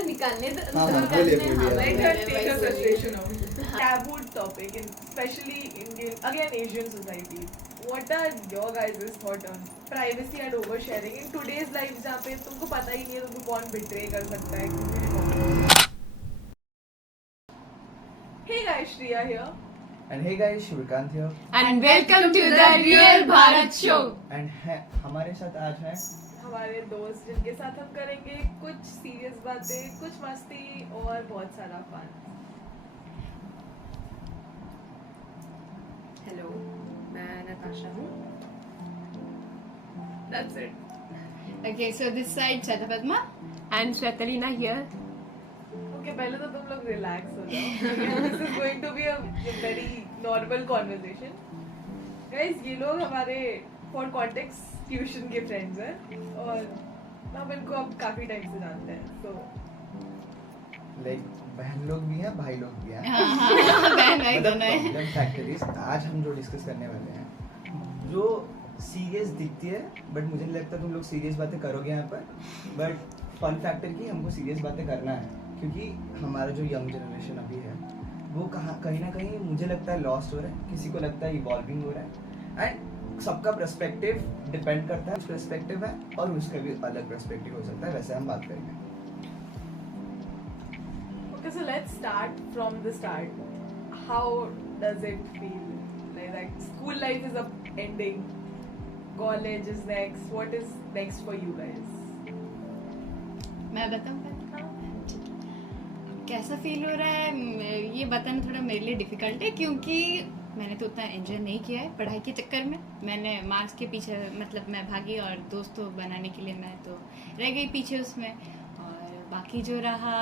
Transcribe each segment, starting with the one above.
अंदर निकालने taboo topic, especially in Asian society. What are your guys' thought on privacy and oversharing in today's life जहाँ पे तुमको पता ही नहीं है तुमको कौन betray कर सकता है किसी भी. Hey guys, Shriya here. And hey guys, Shrikanth here. And welcome to the Real Bharat Show. And हमारे साथ आज है हमारे दोस्त जिनके साथ हम करेंगे कुछ सीरियस बातें, कुछ मस्ती और बहुत सारा फन. हेलो, मैं नताशा हूँ. That's it. Okay, so this side Shatapadma and Shwetalina here. Okay, पहले तो तुम लोग relax हो जाओ. This is going to be a very normal conversation. Guys, ये लोग हमारे for context ट्यूशन के फ्रेंड्स हैं और हम इनको अब काफी टाइम से जानते हैं. तो लाइक बहन लोग भी हैं, भाई लोग भी हैं. बहन भाई दोनों हैं. प्रॉब्लम फैक्टर इज आज हम जो डिस्कस करने वाले हैं जो सीरियस दिखती है बट मुझे नहीं लगता तुम लोग सीरियस बातें करोगे यहाँ पर. बट फन फैक्टर की हमको सीरियस बातें करना है क्योंकि हमारा जो यंग जनरेशन अभी है वो कहीं ना कहीं मुझे लगता है लॉस्ट हो रहा है, किसी को लगता है इवॉल्विंग हो रहा है. एंड सबका पर्सपेक्टिव डिपेंड करता है, पर्सपेक्टिव है और उसका भी अलग पर्सपेक्टिव हो सकता है. वैसे हम बात करेंगे. Okay, so let's start from the start. How does it feel? Like school life is ending, college is next. What is next for you guys? मैं बताऊँ कैसा फील हो रहा है. ये बताना थोड़ा मेरे लिए डिफिकल्ट है क्योंकि मैंने तो उतना एंजॉय नहीं किया है पढ़ाई के चक्कर में. मैंने मार्क्स के पीछे मतलब मैं भागी और दोस्तों बनाने के लिए मैं तो रह गई पीछे उसमें. और बाकी जो रहा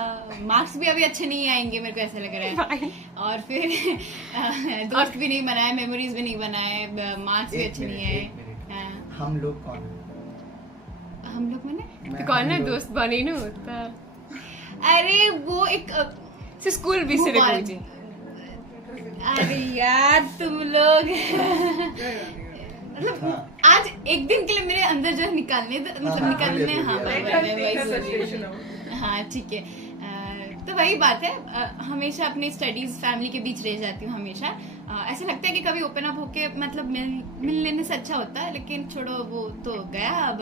मार्क्स भी अभी अच्छे नहीं आएंगे मेरे को ऐसा लग रहा है. और फिर दोस्त भी नहीं बनाए, मेमोरीज भी नहीं बनाए, मार्क्स भी अच्छे नहीं है. हम लोग कौन हम लोग मैंने कौन है दोस्त बनी नहीं होता. अरे वो एक स्कूल भी से मुझे. अरे यार तुम लोग मतलब आज एक दिन के लिए मेरे अंदर जो निकालने मतलब निकालने. हाँ ठीक है. तो वही बात है, हमेशा अपनी स्टडीज फैमिली के बीच रह जाती हूँ हमेशा. ऐसा लगता है कि कभी ओपन अप होके मतलब मिल लेने से अच्छा होता है, लेकिन छोड़ो वो तो गया. अब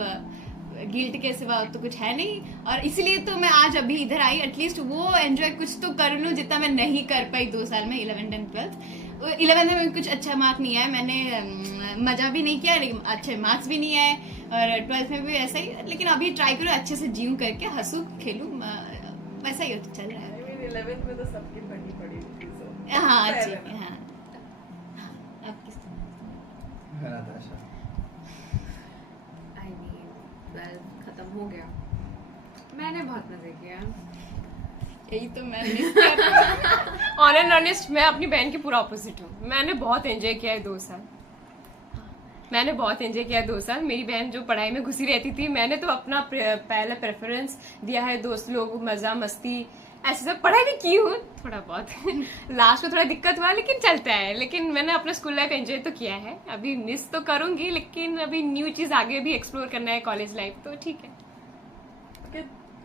गिल्ट के सिवा तो कुछ है नहीं और इसलिए तो मैं आज अभी इधर आई. एटलीस्ट वो एंजॉय कुछ तो कर लूँ जितना मैं नहीं कर पाई 2 साल में 11th and 12th. 11th में कुछ अच्छा मार्क नहीं आया, मैंने मजा भी नहीं किया लेकिन अच्छे मार्क्स भी नहीं आए. और 12th में भी ऐसा ही, लेकिन अभी ट्राई करूँ अच्छे से जीऊँ करके हंसूँ खेलूँ. वैसा ही चल रहा है. 11th में तो सबकी पढ़ी पड़ी थी. हाँ ठीक है. हाँ अब किस नताशा खत्म हो गया. मैंने बहुत मजे किया. यही तो मैं ऑन एंड ऑनेस्ट मैं अपनी बहन के पूरा ऑपोजिट हूँ. मैंने बहुत एंजॉय किया है 2 साल. मैंने बहुत एंजॉय किया 2 साल. मेरी बहन जो पढ़ाई में घुसी रहती थी, मैंने तो अपना पहला प्रेफरेंस दिया है दोस्त लोग, मजा मस्ती ऐसे सब. पढ़ाई भी की हूँ थोड़ा बहुत. लास्ट में थोड़ा दिक्कत हुआ लेकिन चलता है. लेकिन मैंने अपना स्कूल लाइफ एंजॉय तो किया है. अभी मिस तो करूंगी लेकिन अभी न्यू चीज आगे भी एक्सप्लोर करना है. कॉलेज लाइफ तो ठीक है.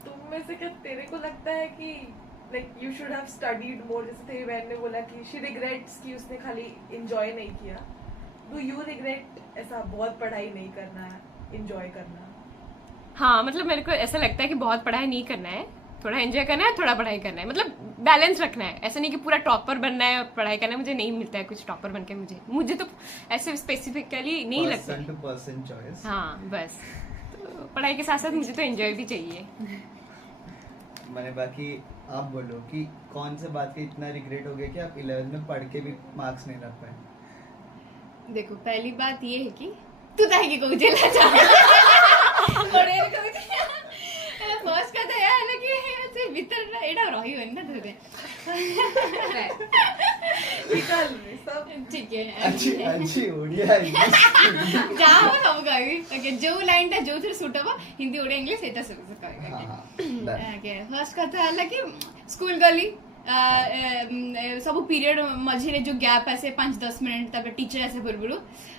तुम में से क्या तेरे को लगता है कि like you should have studied more? जैसे तेरी बहन ने बोला कि शी रिग्रेट्स कि उसने खाली एंजॉय नहीं किया. डू यू रिग्रेट ऐसा बहुत पढ़ाई नहीं करना, एंजॉय करना? हाँ मतलब मेरे को ऐसा लगता है कि बहुत पढ़ाई नहीं करना है, थोड़ा एंजॉय करना है, थोड़ा पढ़ाई करना है. मतलब बैलेंस रखना है. ऐसा नहीं कि पूरा टॉपर बनना है और पढ़ाई करना है. मुझे नहीं मिलता है कुछ टॉपर बनके. मुझे तो ऐसे स्पेसिफिकली नहीं लगता. Person to person choice. हाँ बस. तो पढ़ाई के साथ साथ मुझे तो एंजॉय भी चाहिए. मैंने बाकी आप बोलो कि कौन से बात के इतना रिग्रेट हो गया कि आप 11th में पढ़ के भी मार्क्स नहीं रख पाए. देखो पहली बात ये है कि तू ताही की को जेला जा फर्स्ट का तो यार लगी ऐसे भीतर ना एडा रही हो ना तुझे. निकाल सब ठीक है. अच्छी ओडिया जाओ सब कभी. ओके जो लाइन टा जो थोड़ा सूट होगा हिंदी ओडिया इंग्लिश एटा सब कहेगा. ओके फर्स्ट का तो लगी स्कूल गली सब पीरियड मझे जो गैप ऐसे 5-10 मिनट तक टीचर ऐसे पूर्व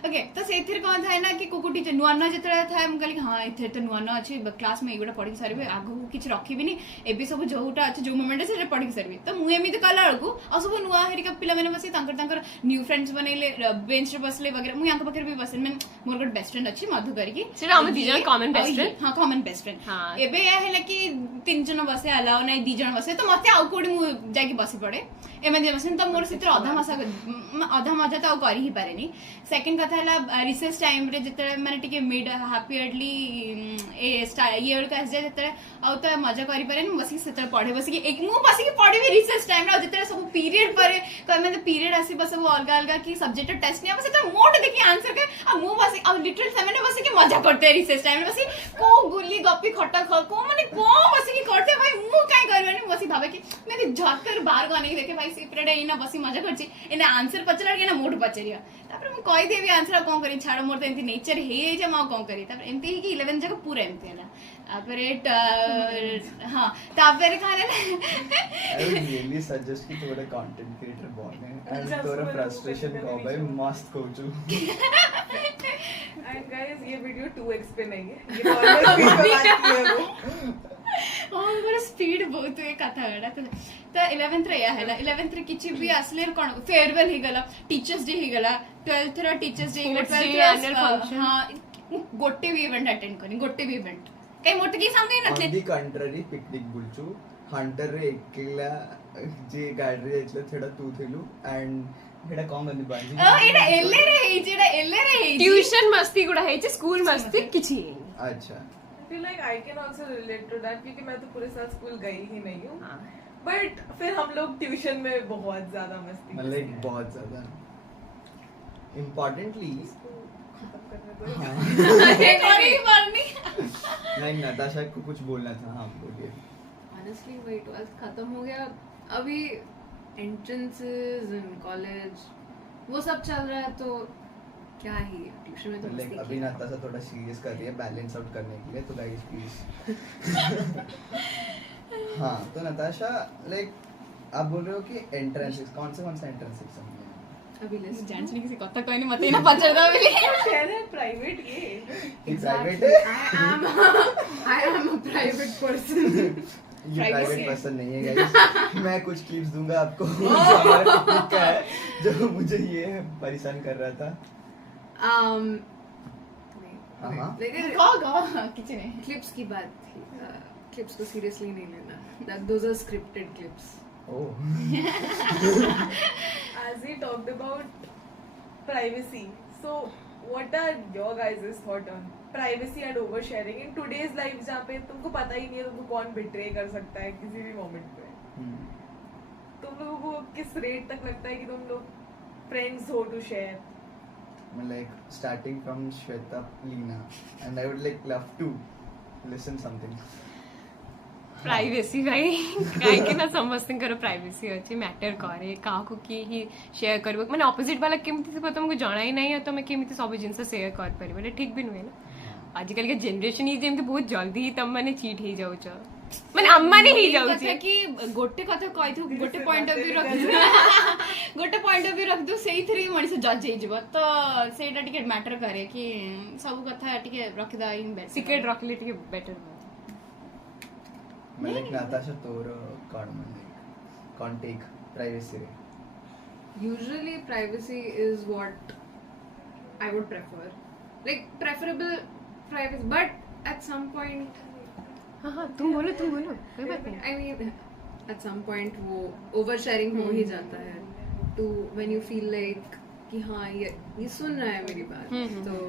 ओके तो से कौन था ना कि कोको टीचर नुआ नुआ जिते था मुझे हाँ इथे तो नुआ नुआ अच्छे क्लास में एगुड़ा पढ़ी सारे आगू किसी रखी एबी सब जोटा अच्छे जो मोमेंट से पढ़ी सारी तो मुझे एमती कला बेलू आ सब नुआ हेरिका पिला बस न्यू फ्रेंड्स बनइले बेंच बसले वगैरह मुझे पाखे भी बस मोर गोटे बेस्ट फ्रेंड अच्छी मधु करके कॉमन बेस्ट फ्रेंड हाँ कॉमन बेस्ट फ्रेंड एबे या है कि 3 जन बसे अलाउ ना 2 जन बसे तो मत आउ कोडी मु जाकी बसी पड़े एमती बस तो मोर से अधा मजा तो कर ही पारे सेकेंड कथा है रिसेस टाइम रे जिते मैंने टिके मिड हाफियरली ये बेलू आसी जाए जिते आउ तो मजा कर पारे बस से पढ़े बस बस पढ़ी रिसेस टाइम रे जिते सब पीरियड पर मैंने पीरियड आसब सब अलग अलग कि सब्जेक्ट टेस्ट नहीं बस मोट देखिए आंसर के मु बस लिटरल से बस मजा करते रिसेस टाइम बस को गुली गपी खटा को माने को बस करते भाई मु काई करबानी बस भाबे कि मैं झटकर बाहर को नहीं देखे भाई सी पीरियड एना बसी मजा करछि एना आंसर पचला के ना मोट पचरिया तापर मु कहि देबी आंसर कोन करी छाड़ मोर त एंती नेचर हे जे मा कोन करी तापर एंती कि 11 जगह पूरा एंती हला तापर हां तापर खाने I would really suggest कि तोरा content creator बने and तोरा frustration को भाई मस्त कोचू एंड गाइस ये वीडियो 2x पे नहीं है ये नॉर्मल स्पीड पे बात की है वो मोर स्पीड बहुत है कथा गडा तो 11th रे या हैला 11th रे किछि भी असले कोन फेयरवेल ही गला टीचर्स डे ही गला 12th रे टीचर्स डे 12th हां गोटे भी इवेंट अटेंड करी गोटे भी इवेंट कई मोटे की सामने नथले on the contrary पिकनिक बुलचू हंटर रे एकला जे गाडी रे इतले थोड़ा तू थेलु एंड हेडा कौन बंदी बाजी एडा एल्ले रे ट्यूशन मस्ती गुड़ा है स्कूल मस्ती किछि अच्छा I feel like I can also relate to that क्योंकि मैं तो पूरे साल स्कूल गई ही नहीं हूँ बट फिर हम लोग ट्यूशन में बहुत ज्यादा मस्ती मतलब बहुत ज्यादा इम्पोर्टेंटली खत्म करने दो एक और ही मारनी नहीं नताशा को कुछ बोलना था हाँ बोलिए ऑनेस्टली वही 12th खत्म हो गया अभी एंट्रेंसेस इन कॉलेज वो सब चल रहा है तो क्या ही ट्यूशन में तो लाइक मस्ती अभी किया। नताशा थोड़ा सीरियस कर रही है बैलेंस आउट करने के लिए तो गाइस प्लीज हाँ तो नताशा लाइक आप बोल रहे हो कि एंट्रेंस कौन सा एंट्रेंस एग्जाम है अभी लिस्ट जान नहीं किसी कथा कोई नहीं मत ना पचड़दा मिली शहर है प्राइवेट ये ये प्राइवेट है I am a private person ये प्राइवेट पर्सन नहीं है गाइस मैं कुछ क्लिप्स दूंगा आपको जो हमारा पिकनिक का है जो मुझे ये परेशान कर रहा था हाँ। गा किसी ने क्लिप्स की बात थी क्लिप्स को सीरियसली नहीं लेना those are scripted clips oh as we talked about privacy so what are your guys' thought on privacy and oversharing in today's life जहाँ पे तुमको पता ही नहीं है तुमको कौन betray कर सकता है किसी भी moment पे तुम लोगों को किस रेट तक लगता है कि तुम लोग friends हो to share like starting from Shweta Leena and I would like love to listen something privacy भाई काहे के ना समझते करो प्राइवेसी अच्छी मैटर करे काको की ही शेयर करबो माने ऑपोजिट वाला केमती से पता हमको जाना ही नहीं है तो मैं केमती सब जिंस शेयर कर परिबे माने ठीक भी नुहे ना आजकल के जनरेशन ही जेमती बहुत जल्दी तब माने चीट ही जाउ छ माने अम्मा ने ही जाउ कथा कि गोटे कथा कहि थु गोटे पॉइंट ऑफ व्यू रख गोटे पॉइंट ऑफ व्यू रख दु सेही थ्री मनिस जज हे जब तो सेटा टिके मैटर करे कि सब कथा टिके रख दा इन बेटर सीक्रेट रख ले टिके बेटर like Natasha तोर कौन टेक प्राइवेसी रे usually privacy is what I would prefer like preferable privacy but at some point हां तुम बोलो कोई बात नहीं I mean at some point वो oversharing हो ही जाता है to when you feel like कि हाँ ये सुन रहा है मेरी बात तो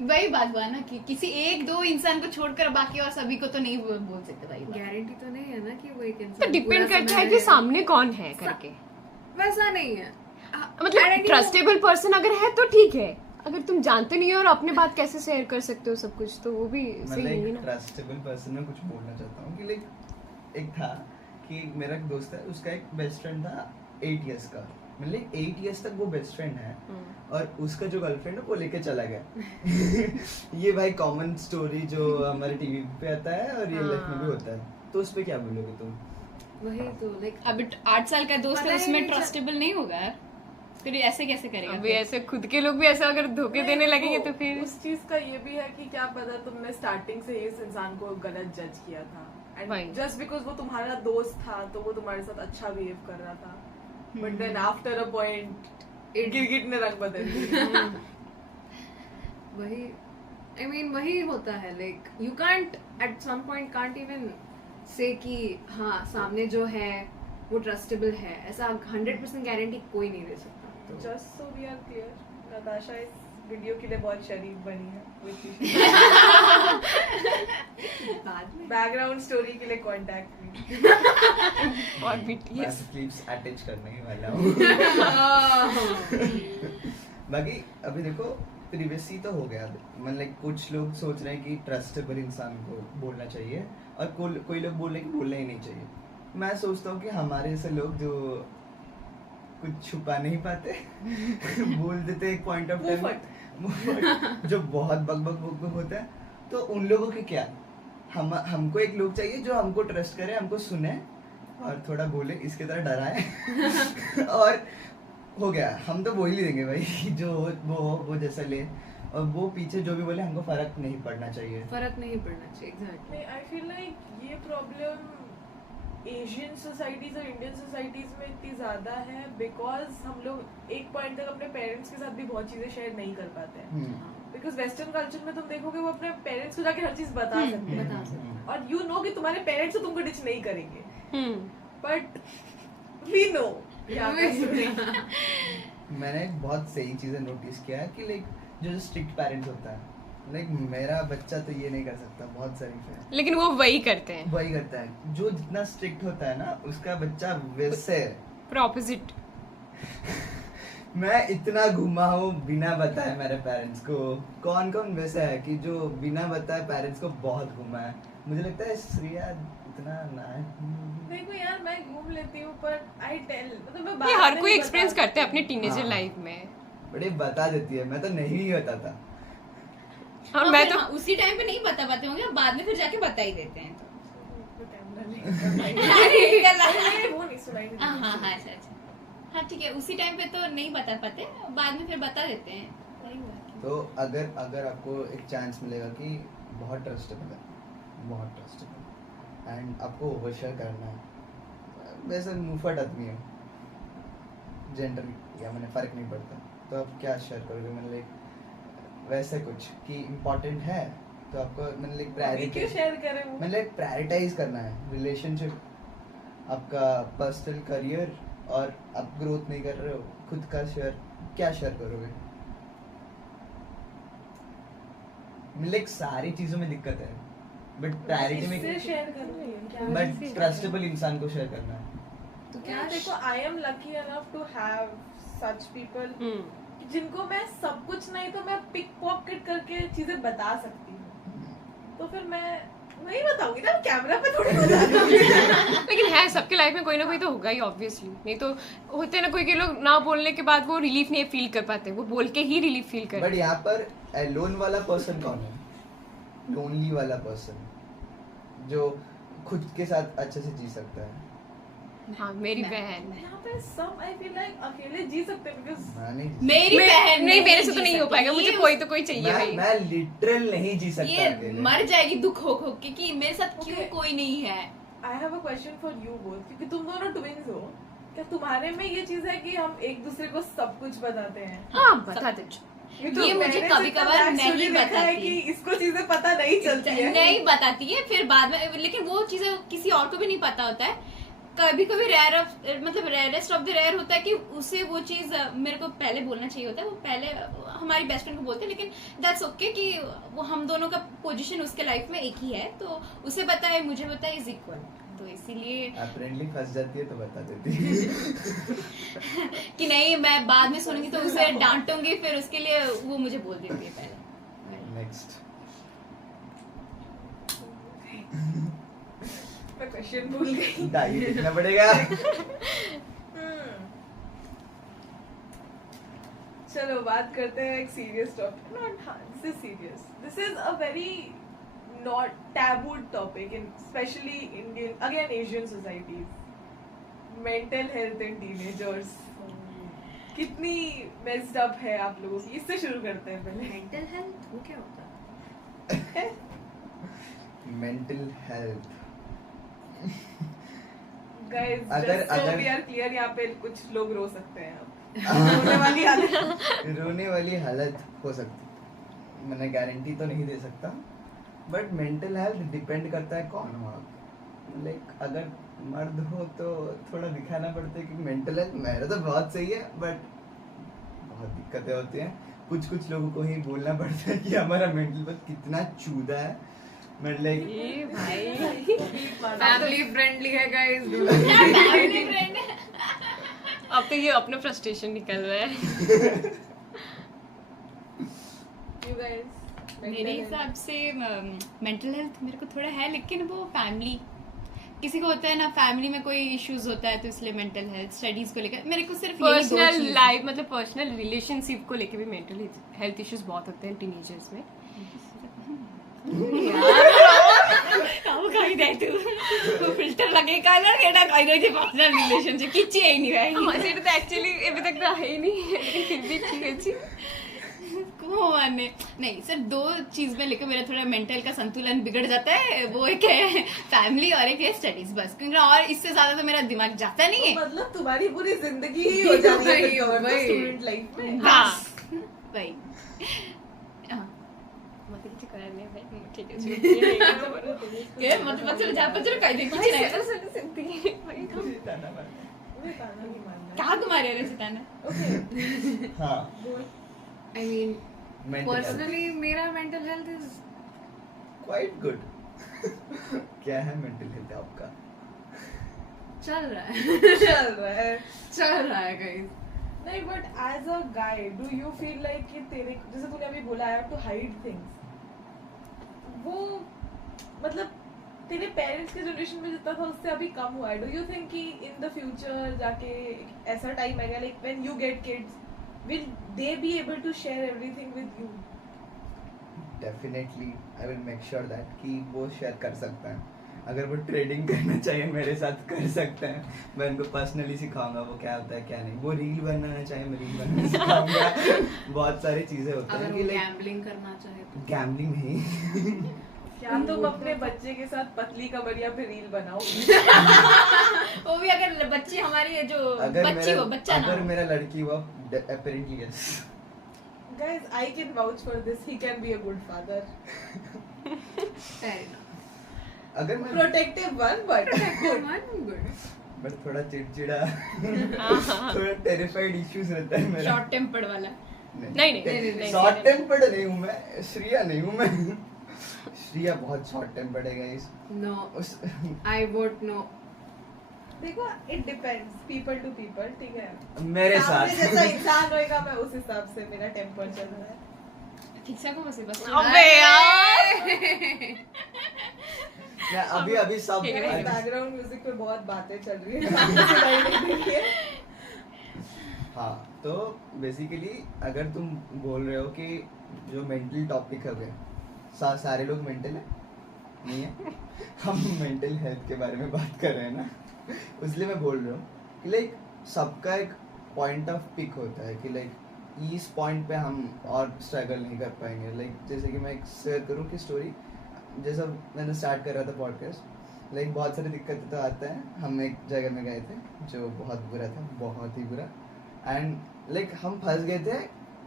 वही बात हुआ ना कि किसी एक दो इंसान को छोड़कर बाकी और सभी को तो नहीं बोल सकते भाई गारंटी तो नहीं है ना कि वो एक तो इंसान डिपेंड पूरा करता समय है कि रहेगा। सामने कौन है करके वैसा नहीं है मतलब ट्रस्टेबल पर्सन अगर है तो ठीक है अगर तुम जानते नहीं हो और अपने बात कैसे शेयर कर सकते हो सब कुछ तो वो भी सही नहीं है मतलब ना ट्रस्टेबल पर्सन में कुछ बोलना चाहता हूँ कि लाइक एक था कि मेरा एक दोस्त है उसका एक बेस्ट फ्रेंड था 8 इयर्स का मतलब 8 इयर्स तक वो बेस्ट फ्रेंड है और उसका जो गर्लफ्रेंड है वो लेके चला गया ये भाई कॉमन स्टोरी जो हमारे टीवी पे आता है और रियल लाइफ में भी होता है तो उस पे क्या बोलोगे तुम वही तो लाइक अब 8 साल का दोस्त पता है ही उसमें नहीं ट्रस्टेबल नहीं होगा यार, फिर ऐसे कैसे करेगा अभी फिर? ऐसे खुद के लोग भी ऐसा अगर धोखे देने लगेंगे तो फिर उस चीज का ये भी है कि क्या पता तुमने स्टार्टिंग से ही इस इंसान को गलत जज किया था वही। एंड जस्ट बिकॉज वो तुम्हारा दोस्त था तो वो तुम्हारे साथ अच्छा बिहेव कर रहा था but then after a point गिरगिट ने रंग बदल दिया वही आई मीन वही होता है like you can't at some point can't even say कि हाँ सामने जो है वो ट्रस्टेबल है, ऐसा 100% गारंटी कोई नहीं दे सकता। तो just so we are clear, Natasha इस वीडियो के लिए बहुत शरीफ बनी है बाद में बैकग्राउंड स्टोरी के लिए कांटेक्ट मी। और भी मैं yes. क्लिप्स अटैच करने ही वाला हूँ। बाकी अभी देखो प्रीवियसली तो हो गया, मतलब कुछ लोग सोच रहे हैं कि ट्रस्टेबल इंसान को बोलना चाहिए और कोई लोग बोल रहे हैं कि बोलना ही नहीं चाहिए। मैं सोचता हूँ कि हमारे जैसे लोग जो कुछ छुपा नहीं पाते बोल देते एक पॉइंट ऑफ टाइम जो बहुत बक होता है, तो उन लोगों के क्या, हमको एक लोग चाहिए जो हमको ट्रस्ट करे, हमको सुने और थोड़ा बोले इसके तरह डराए और हो गया, हम तो बोल ही देंगे भाई जो वो जैसा ले, और वो पीछे जो भी बोले हमको फर्क नहीं पड़ना चाहिए। फर्क नहीं पड़ना चाहिए एग्जैक्टली। नहीं, आई फील लाइक ये प्रॉब्लम एशियन सोसाइटीज और इंडियन सोसाइटीज में इतनी ज्यादा है बिकॉज हम लोग एक पॉइंट तक अपने पेरेंट्स के साथ भी बहुत चीजें शेयर नहीं कर पाते हैं। बिकॉज वेस्टर्न कल्चर में तुम देखोगे वो अपने पेरेंट्स को जाके हर चीज बता सकते हैं बता सकते हैं। और यू नो कि तुम्हारे पेरेंट्स तो तुमको डिच नहीं करेंगे हम्म बट वी नो। मैंने एक बहुत सही चीजें नोटिस किया है कि लाइक जो स्ट्रिक्ट पेरेंट्स होता है, लाइक मेरा बच्चा तो ये नहीं कर सकता, बहुत शरीफ है, लेकिन वो वही करते हैं, वही करता है। जो जितना स्ट्रिक्ट होता है ना उसका बच्चा वैसे है। पर ऑपोजिट। मैं इतना घुमा हूँ बिना बताए मेरे पेरेंट्स को, कौन कौन वैसा है कि जो बिना बताए पेरेंट्स को बहुत घुमा है। मुझे लगता है श्रेया इतना ना है। देखो यार मैं घूम लेती हूँ पर आई टेल, मतलब मैं बात ये हर नहीं कोई बता एक्सपीरियंस करता है अपने सकती। टीनेजर हाँ। लाइफ में, बड़े बता देती है, मैं तो नहीं बताता। और हाँ, मैं फिर तो हाँ, उसी टाइम पे नहीं बता पाते होंगे, बाद में फिर जाके बता ही देते हैं वो टाइम नहीं वो नहीं सुनाई नहीं हाँ हाँ अच्छा अच्छा हाँ ठीक है, उसी टाइम पे तो नहीं बता पाते, बाद में फिर बता देते हैं। सही बात है। तो अगर आपको एक चांस मिलेगा कि बहुत ट्रस्टेबल है, बहुत ट्रस्टेबल एंड आपको ओवरशेयर करना है, वैसे मुफट आदमी है जेंडर या मैंने फर्क नहीं पड़ता, तो आप क्या शेयर करोगे? मतलब लाइक वैसे कुछ कि इम्पोर्टेंट है तो आपको मतलब लाइक अभी क्यों प्रायोरिटी शेयर करें वो? मतलब प्रायोरिटाइज करना है रिलेशनशिप, आपका पर्सनल करियर, और आप ग्रोथ नहीं कर रहे हो, खुद का शेयर, क्या शेयर करोगे? मतलब सारी चीजों में दिक्कत है बट प्रायोरिटी इससे में, शेयर करनी है क्या? बट ट्रस्टेबल इंसान को शेयर करना है। तो क्या क्या देखो, I am lucky enough to have such people जिनको मैं सब कुछ नहीं तो मैं पिक पॉकेट करके चीजें बता सकती हूँ, तो फिर मैं नहीं बताऊंगी ना कैमरा पे, थोड़ी बता दूंगी। लेकिन है सबके लाइफ में कोई ना कोई तो होगा ही ऑब्वियसली, नहीं तो होते हैं ना कोई के लोग ना बोलने के बाद वो रिलीफ नहीं फील कर पाते, वो बोल के ही रिलीफ फील बट करते यहाँ पर लोन वाला पर्सन कौन है? लोनली वाला पर्सन जो खुद के साथ अच्छे से जी सकता है। हाँ मेरी बहन यहाँ पे सब आई फील लाइक अकेले जी सकते हैं बिकॉज हाँ, नहीं मेरी बहन नहीं मेरे से जी तो नहीं हो सकती। पाएगा, मुझे ये कोई तो कोई चाहिए भाई। मैं लिटरल नहीं जी सकता ये अकेले। मर जाएगी दुख हो खो के कि मेरे साथ क्यों Okay. कोई नहीं है। I have a question for you both, क्योंकि तुम दोनों ट्विंस हो, क्या तुम्हारे में ये चीज है कि हम एक दूसरे को सब कुछ बताते हैं? हाँ बता दे। ये मुझे कभी-कभार नहीं बताती। कि इसको चीजें पता नहीं चलती है। नहीं बताती है, फिर बाद में, लेकिन वो चीजें किसी और को भी नहीं पता होता है। कभी कभी रेयरेस्ट ऑफ द रेयर होता है कि उसे वो चीज मेरे को पहले बोलना चाहिए होता है, वो पहले हमारी बेस्ट फ्रेंड को बोलते हैं, लेकिन दैट्स ओके कि वो हम दोनों का पोजीशन उसके लाइफ में एक ही है, तो उसे बताए मुझे बताए इज इक्वल, तो इसीलिए अप्रेंटली फंस जाती है तो बता देती है। कि नहीं मैं बाद में सुनूंगी तो उसे डांटूंगी, फिर उसके लिए वो मुझे बोल देती है पहले। नेक्स्ट मैं क्वेश्चन भूल गई। डाइट कितना पड़ेगा? चलो बात करते हैं एक serious topic. Not this is serious, this is a very not taboo topic in specially Indian, again Asian societies. Mental health in teenagers कितनी मेस्ड अप है आप लोगों की? इससे शुरू करते हैं पहले। मेंटल हेल्थ वो क्या होता है? मेंटल हेल्थ गाइस अगर- जस्ट सो अगर- वी आर क्लियर, यहाँ पे कुछ लोग रो सकते हैं अब। रोने वाली हालत। रोने वाली हालत हो सकती, मैंने गारंटी तो नहीं दे सकता, बट मेंटल हेल्थ डिपेंड करता है कौन हो आप। लाइक अगर मर्द हो तो थोड़ा दिखाना पड़ता है कि मेंटल हेल्थ मेरा तो बहुत सही है, बट बहुत दिक्कतें होती हैं। कुछ कुछ लोगों को ही बोलना पड़ता है कि हमारा मेंटल हेल्थ कितना चूदा है। मतलब लाइक ये भाई फैमिली फ्रेंडली है गाइस। फैमिली फ्रेंड अब तो ये अपना फ्रस्ट्रेशन निकल रहा है। You guys, मेरे हिसाब से मेंटल हेल्थ मेरे को थोड़ा है, लेकिन वो फैमिली किसी को होता है ना, फैमिली में कोई इश्यूज होता है तो इसलिए मेंटल हेल्थ, स्टडीज को लेकर मेरे को सिर्फ यही दो पर्सनल चीज़- लाइफ मतलब पर्सनल रिलेशनशिप को लेके भी मेंटल हेल्थ इश्यूज बहुत होते हैं टीनेजर्स में। काऊ खाई दे तू फिल्टर लगे काला केटा खाई दे थी पर्सनल रिलेशनशिप किछि है नहीं भाई हमारे तो एक्चुअली अभी तक रहा ही नहीं है, लेकिन फिर भी ठीक है जी। को माने नहीं सर, दो चीज में लेकर मेरा थोड़ा मेंटल का संतुलन बिगड़ जाता है। वो एक है फैमिली और एक है स्टडीज, बस क्योंकि और इससे ज्यादा तो मेरा दिमाग जाता नहीं है। मतलब तुम्हारी पूरी जिंदगी ही हो जाती है वही। स्टूडेंट लाइफ में। हाँ। भाई हाँ मतलब किसी कारण नहीं भाई, ठीक है जी। ये मतलब चल जा पचल काई दे किछि नहीं मुझे ताना नहीं मारना क्या तुम्हारे रे सिताना ओके हाँ I mean, mental health personally मेरा mental health is quite good. क्या है मेंटल हेल्थ आपका? चल रहा है चल रहा है guys. नहीं, but as a guy do you feel like कि तेरे, जैसे तूने अभी बोला I have to hide things, वो मतलब तेरे पेरेंट्स के जनरेशन में जितना था उससे अभी कम हुआ है। डू यू थिंक कि इन द फ्यूचर जाके ऐसा टाइम आएगा like when you get kids will they be able to share everything with you? Definitely I will make sure that कि वो शेयर कर सकते हैं। अगर वो ट्रेडिंग करना चाहिए मेरे साथ कर सकते हैं, मैं उनको पर्सनली सिखाऊंगा वो क्या होता है क्या नहीं। वो रील बनाना चाहे मैं रील बनाना सिखाऊंगा। बहुत सारी चीजें होती हैं अगर कि वो लाइक गैम्बलिंग करना चाहे तो गैम्बलिंग नहीं। क्या तुम अपने बच्चे के साथ पतली कमरिया पे रील बनाओ? वो भी अगर बच्ची हमारी है जो अगर बच्ची हो बच्चा ना अगर हो। मेरा लड़की हुआ apparently yes। Guys, I can vouch for this. He can be a good father. fair enough. अगर मैं Protective one, but Good. But थोड़ा चिड़चिड़ा थोड़ा टेरिफाइड इश्यूज रहता है मेरा। शॉर्ट टेम्पर्ड वाला नहीं, शॉर्ट टेम्पर्ड नहीं हूँ मैं, श्रिया नहीं हूँ मैं। श्रिया बहुत शॉर्ट टेम्पर्ड है गाइस। No, उस I won't know. देखो it depends people to people, ठीक है। मेरे सामने साथ जैसा इंसान होएगा मैं उस हिसाब से मेरा टेम्पर चल रहा है। ठीक से को बस बस अबे यार मैं अभी अभी सब ठीक है, बैकग्राउंड म्यूजिक पे बहुत बातें चल रही है, सामने से लाइन नहीं दिख रही है। हाँ तो बेसिकली अगर तुम बोल रहे हो कि जो मेंटल टॉपिक है सारे लोग मेंटल है नहीं है, हम मेंटल हेल्थ के बारे में बात कर रहे हैं ना, इसलिए मैं बोल रहा हूँ कि लाइक सबका एक पॉइंट ऑफ पिक होता है कि लाइक इस पॉइंट पे हम और स्ट्रगल नहीं कर पाएंगे। लाइक जैसे कि मैं एक शेयर करूँ कि स्टोरी, जैसा मैंने स्टार्ट कर रहा था पॉडकास्ट, लाइक बहुत सारी दिक्कतें तो आते हैं। हम एक जगह में गए थे जो बहुत बुरा था, बहुत ही बुरा, एंड लाइक हम फंस गए थे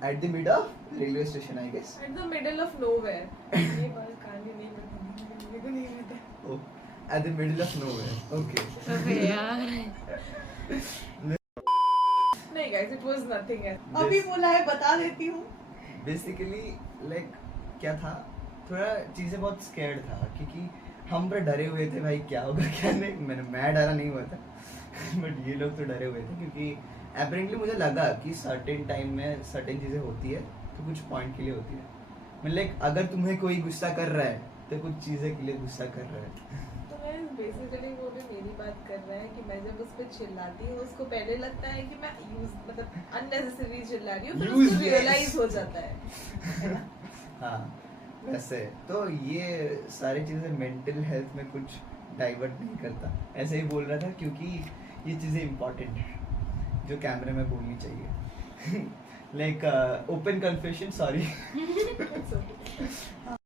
at the mid of railway station I guess. At the middle of nowhere. ये बात कहानी नहीं बतानी, मेरे को नहीं पता। At the middle of nowhere okay. अबे यार नहीं guys, it was nothing else. अभी बोला है बता देती हूँ। बेसिकली लाइक क्या था, थोड़ा चीज़ें बहुत स्कैर्ड था क्योंकि हम पर डरे हुए थे भाई क्या होगा क्या नहीं। मैं डरा नहीं हुआ था बट ये लोग तो डरे हुए थे क्योंकि अपेरेंटली मुझे लगा कि सर्टेन टाइम में सर्टेन चीज़ें होती है तो कुछ पॉइंट के लिए होती है। मतलब लाइक अगर तुम्हें कोई गुस्सा कर रहा है तो कुछ चीज़ें के लिए गुस्सा कर रहा है। तो मैं बेसिकली वो भी मेरी बात कर रहा है कि मैं जब उस पर चिल्लाती हूँ उसको पहले लगता है कि मैं मतलब अननेसेसरी चिल्ला रही हूँ, फिर उसको Useless. रियलाइज हो जाता है ना? हाँ वैसे तो ये सारी चीज़ें मेंटल हेल्थ में कुछ डाइवर्ट नहीं करता, ऐसे ही बोल रहा था क्योंकि ये चीज़ें इम्पोर्टेंट है जो कैमरे में बोलनी चाहिए. Like open confession, sorry. It's okay.